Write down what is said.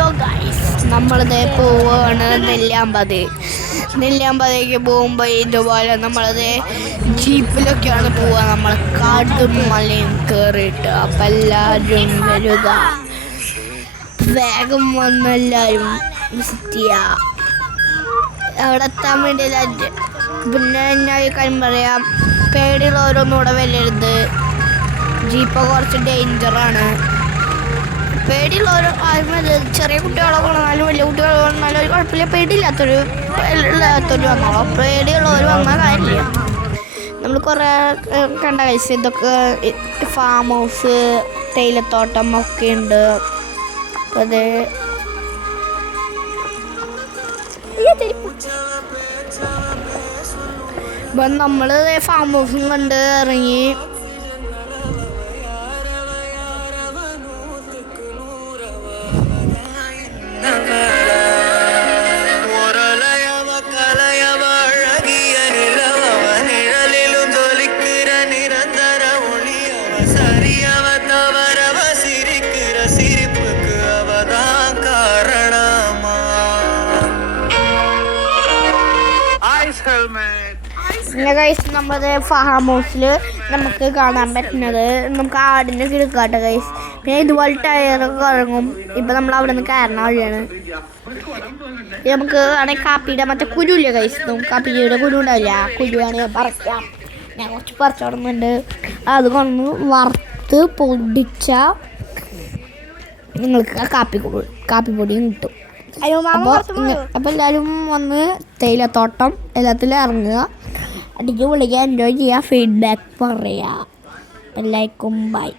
Hello guys, നമ്മളിത് പോവാണ് നെല്ലിയാമ്പതിക്ക് പോകുമ്പോൾ ഇതുപോലെ നമ്മളത് ജീപ്പിലൊക്കെയാണ് പോവുക. നമ്മൾ കാടും മലയും കയറിയിട്ട്. അപ്പം എല്ലാവരും വരിക, വേഗം വന്ന് എല്ലാവരും വിസിറ്റ് ചെയ്യുക. അവിടെ എത്താൻ വേണ്ടി പിന്നെ ഞാൻ ഒരു കാര്യം പറയാം, പേടിയുള്ളവരൊന്നും ഇവിടെ വരരുത്. ജീപ്പ് കുറച്ച് ഡേഞ്ചറാണ്. പേടിയുള്ളവർ ആരും ചെറിയ കുട്ടികളെ കൊണ്ടാലും വലിയ കുട്ടികളെ കൊണ്ടാലും ഒരു കുഴപ്പമില്ല. പേടിയില്ലാത്തൊരു വന്നോളൂ. പേടിയുള്ളവർ വന്നാൽ കാര്യമില്ല. നമ്മൾ കുറേ കണ്ട കഴിച്ച് ഇതൊക്കെ ഫാം ഹൗസ്, തേയിലത്തോട്ടം ഒക്കെ ഉണ്ട്. അപ്പോൾ അത് ഇപ്പം നമ്മൾ ഫാം ഹൗസും കണ്ട് ഇറങ്ങി. പിന്നെ ഗൈസ്, നമ്മുടെ ഫാം ഹൗസിൽ നമുക്ക് കാണാൻ പറ്റുന്നത് നമുക്ക് ആടിൻ്റെ കിടക്കാട്ടെ ഗൈസ്. പിന്നെ ഇതുപോലെ ടയറൊക്കെ ഇറങ്ങും. ഇപ്പം നമ്മൾ അവിടെ നിന്ന് കയറുന്ന വഴിയാണ്. നമുക്ക് ആണെങ്കിൽ കാപ്പിയുടെ മറ്റേ കുരുവില്ല ഗൈസ്, കാപ്പിയുടെ കുരു ഉണ്ടാവില്ല, ആ കുരുവാണെങ്കിൽ പറിക്കാം. ഞാൻ കുറച്ച് പറിച്ചോടുന്നുണ്ട്. അത് കൊണ്ട് വറുത്ത് പൊടിച്ച നിങ്ങൾക്ക് കാപ്പിപ്പൊടിയും കിട്ടും. അപ്പോൾ എല്ലാവരും വന്ന് തേയിലത്തോട്ടം എല്ലാത്തിലും ഇറങ്ങുക, അടിക്ക് വിളിക്കുക, എൻജോയ് ചെയ്യുക, ഫീഡ്ബാക്ക് പറയുക. എല്ലാവർക്കും ബൈ.